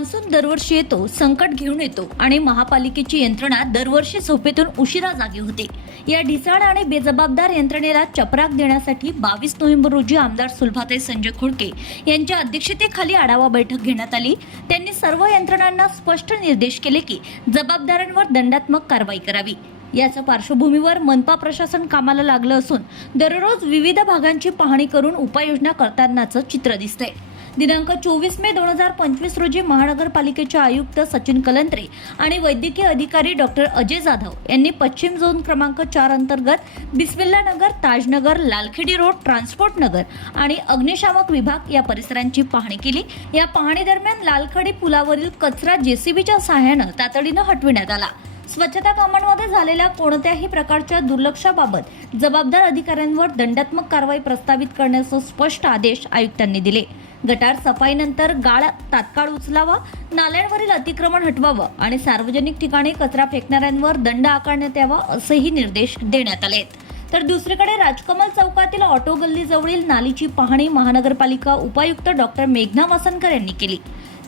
Monsoon दरवर्षी येतो संकट घेऊन येतो आणि महापालिकेची यंत्रणा दरवर्षी झोपेतून उशिरा जागी होते. या ढिसाळ आणि बेजबाबदार यंत्रणेला चपराक देण्यासाठी बावीस नोव्हेंबर रोजी आमदार सुलभाताई संजय खोडके यांच्या अध्यक्षतेखाली आढावा बैठक घेण्यात आली. त्यांनी सर्व यंत्रणांना स्पष्ट निर्देश केले की जबाबदारांवर दंडात्मक कारवाई करावी. याच्या पार्श्वभूमीवर मनपा प्रशासन कामाला लागलं असून दररोज विविध भागांची पाहणी करून उपाययोजना करतानाचं चित्र दिसतंय. दिनांक चोवीस मे दोन हजार पंचवीस रोजी महानगरपालिकेचे आयुक्त सचिन कलंत्रे आणि वैद्यकीय अधिकारी डॉक्टर अजय जाधव यांनी पश्चिम झोन क्रमांक चार अंतर्गत बिस्मिल्ला नगर ताजनगर लालखेडी रोड ट्रान्सपोर्ट नगर आणि अग्निशामक विभाग या परिसरांची पाहणी केली. या पाहणी दरम्यान लालखडी पुलावरील कचरा जेसीबीच्या सहाय्यानं तातडीनं हटविण्यात आला. स्वच्छता कामांमध्ये झालेल्या कोणत्याही प्रकारच्या दुर्लक्षाबाबत जबाबदार अधिकाऱ्यांवर दंडात्मक कारवाई प्रस्तावित करण्याचे स्पष्ट आदेश आयुक्तांनी दिले. गटार सफाईनंतर गाळ तात्काळ उचलावा नाल्यांवरील अतिक्रमण हटवावं आणि सार्वजनिक ठिकाणी कचरा फेकणाऱ्यांवर दंड आकारण्यात यावा असेही निर्देश देण्यात आले तर दुसरीकडे राजकमल चौकातील ऑटो गल्लीजवळील नालीची पाहणी महानगरपालिका उपायुक्त डॉक्टर मेघना वासनकर यांनी केली.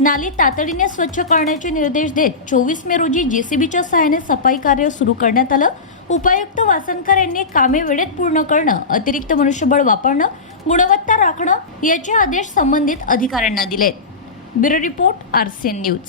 नाली तातडीने स्वच्छ करण्याचे निर्देश देत चोवीस मे रोजी जेसीबीच्या सहाय्याने सफाई कार्य सुरू करण्यात आलं. उपायुक्त वासनकर यांनी कामे वेळेत पूर्ण करणं अतिरिक्त मनुष्यबळ वापरणं गुणवत्ता राखणं याचे आदेश संबंधित अधिकाऱ्यांना दिलेत. Bureau report RCN news.